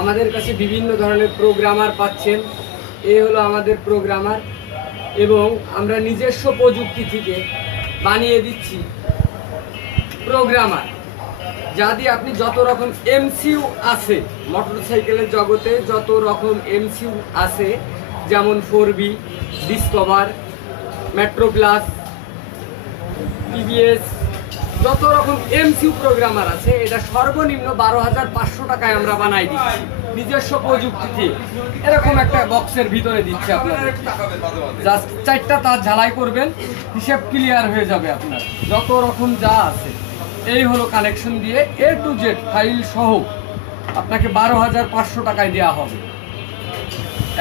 আমাদের কাছে বিভিন্ন ধরনের প্রোগ্রামার পাচ্ছেন। এই হলো আমাদের প্রোগ্রামার এবং আমরা নিজস্ব প্রযুক্তি থেকে বানিয়ে দিচ্ছি প্রোগ্রামার, যা দিয়ে আপনি যত রকম এমসিইউ আছে মোটরসাইকেলের জগতে, যত রকম এমসিইউ আছে যেমন 4B, discover, metro plus, TVS, যত রকম এমসিইউ প্রোগ্রামার আছে এটা সর্বনিম্ন 12,500 টাকায় আমরা বানাই দিচ্ছি নিজস্ব প্রযুক্তিতে। এরকম একটা বক্সের ভিতরে দিচ্ছি আপনাদের, জাস্ট 4টা তার ঝালাই করবেন, হিসেব ক্লিয়ার হয়ে যাবে আপনার। যত রকম যা আছে এই হলো কানেকশন দিয়ে A to Z ফাইল সহ আপনাকে 12,500 টাকায় দেওয়া হবে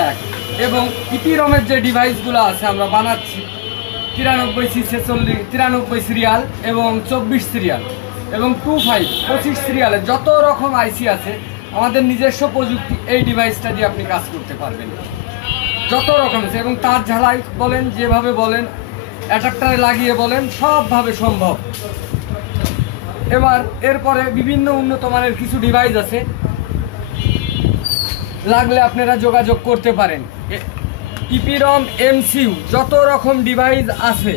এক। এবং ইপিরমের যে ডিভাইসগুলো আছে আমরা বানাচ্ছি 93C, 93 সিরিয়াল এবং 24 সিরিয়াল এবং 25, 25 সিরিয়ালের যত রকম আইসি আছে আমাদের নিজস্ব প্রযুক্তি, এই ডিভাইসটা দিয়ে আপনি কাজ করতে পারবেন যত রকম আছে। এবং তার ঝালাই বলেন, যেভাবে বলেন, অ্যাডাপ্টারে লাগিয়ে বলেন, সবভাবে সম্ভব। এবার এরপরে বিভিন্ন উন্নত মানের কিছু ডিভাইস আছে, লাগলে আপনারা যোগাযোগ করতে পারেন। ইপিরম এমসিইউ যত রকম ডিভাইস আছে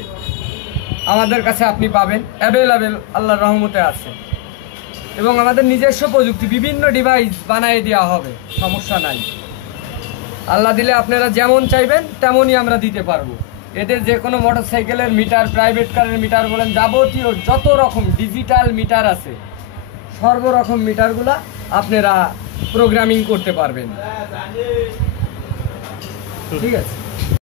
আমাদের কাছে আপনি পাবেন, অ্যাভেলেবেল আল্লাহর রহমতে আছে। এবং আমাদের নিজস্ব প্রযুক্তি, বিভিন্ন ডিভাইস বানিয়ে দেওয়া হবে, সমস্যা নাই। আল্লাহ দিলে আপনারা যেমন চাইবেন তেমনই আমরা দিতে পারবো। এদের যে কোনো মোটরসাইকেলের মিটার, প্রাইভেট কারের মিটার বলেন, যাবতীয় যত রকম ডিজিটাল মিটার আছে সর্বরকম মিটারগুলা আপনারা প্রোগ্রামিং করতে পারবেন। ঠিক আছে।